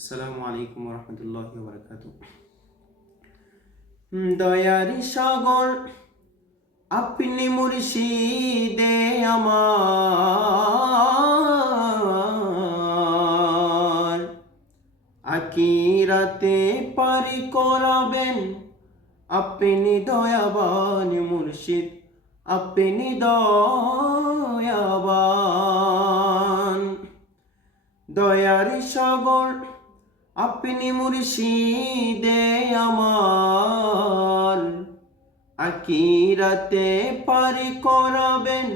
আসসালামু আলাইকুম রহমতুল্লাহি ওয়া বারাকাতুহু। দয়ারি সাগর আপনি মুর্শিদে আমার, আকিরাতে পারি করাবেন আপনি দয়াবান মুর্শিদ, আপনি দয়াবান। দয়ারি সাগর আপনি মুর্শিদে আমার, আকিরাতে পারি করাবেন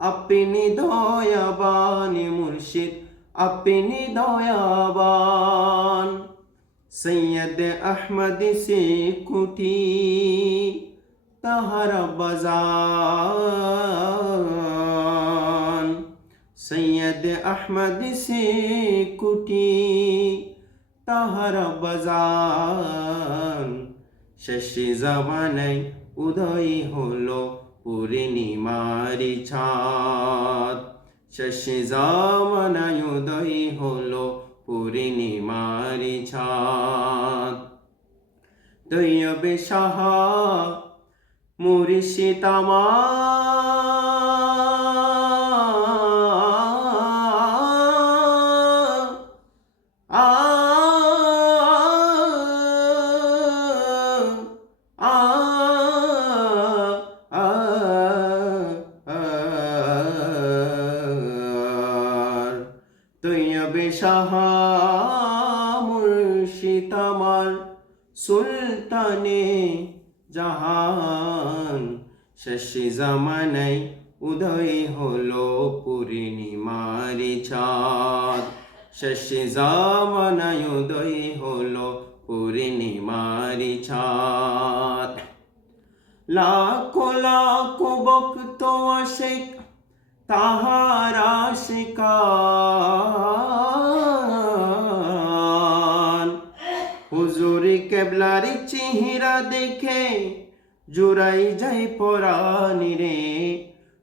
আপনি দয়াবান মুর্শিদ, আপনি দয়াবান। সৈয়দ আহমদ সে কুটি তাহার বাজান, সৈয়দ আহমদ সে কুটি তাহার বাজান। শেষ জামানায় উদয় হলো পূর্ণিমারি চাঁদ, শেষ জামানায় উদয় হলো পূর্ণিমারি চাঁদ। তৈয়বে সাহা মুর্শিদ তৈয়বে সাহা মুর্শিদ আমার, সুলতানে জাহান। শেষ জামানায় উদয় হলো পূর্ণিমারি চাঁদ, শেষ জামানায় উদয় হলো পূর্ণিমারি চাঁদ। লাখো লাখো ভক্ত আশিক তাহার আশিকান, হুজুর কেবলার চেহারা দেখে জোড়াই যাই পরাণ রে,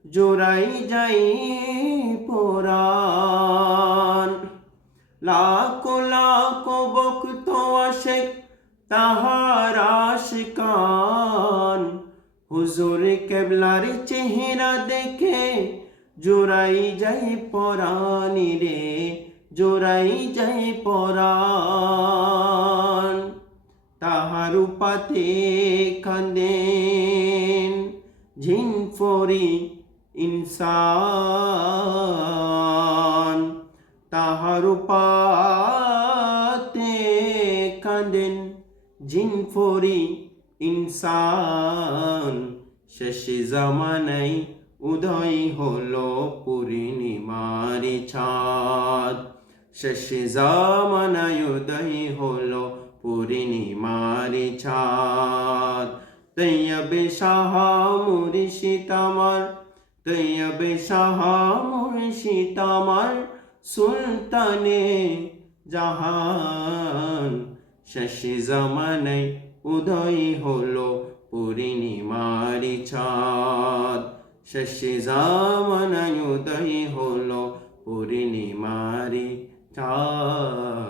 জোড়াই যাই পরাণ। লাখো লাখো ভক্ত আশিক তাহার আশিকান, হুজুর কেবলার চেহারা দেখে জোড়াই যাই পরাণ রে, জোড়াই যাই পরাণ। তাহার উপাতে কান্দেন ঝিনফরি ইনসান, তাহার উপাতে কান্দেন ঝিনফরি ইনসান। শেষ জামানায় উদয় হলো পূর্ণিমারি চাঁদ, শেষ জামানায় উদয় হলো পূর্ণিমারি চাঁদ। তৈয়বে সাহা মুর্শিদ আমার, তৈয়বে সাহা মুর্শিদ আমার, সুলতানে জাহান। শেষ জামানায় উদয় হলো পূর্ণিমারি চাঁদ, শেষ জামানায় উদয় হলো পূর্ণিমারি চাঁদ।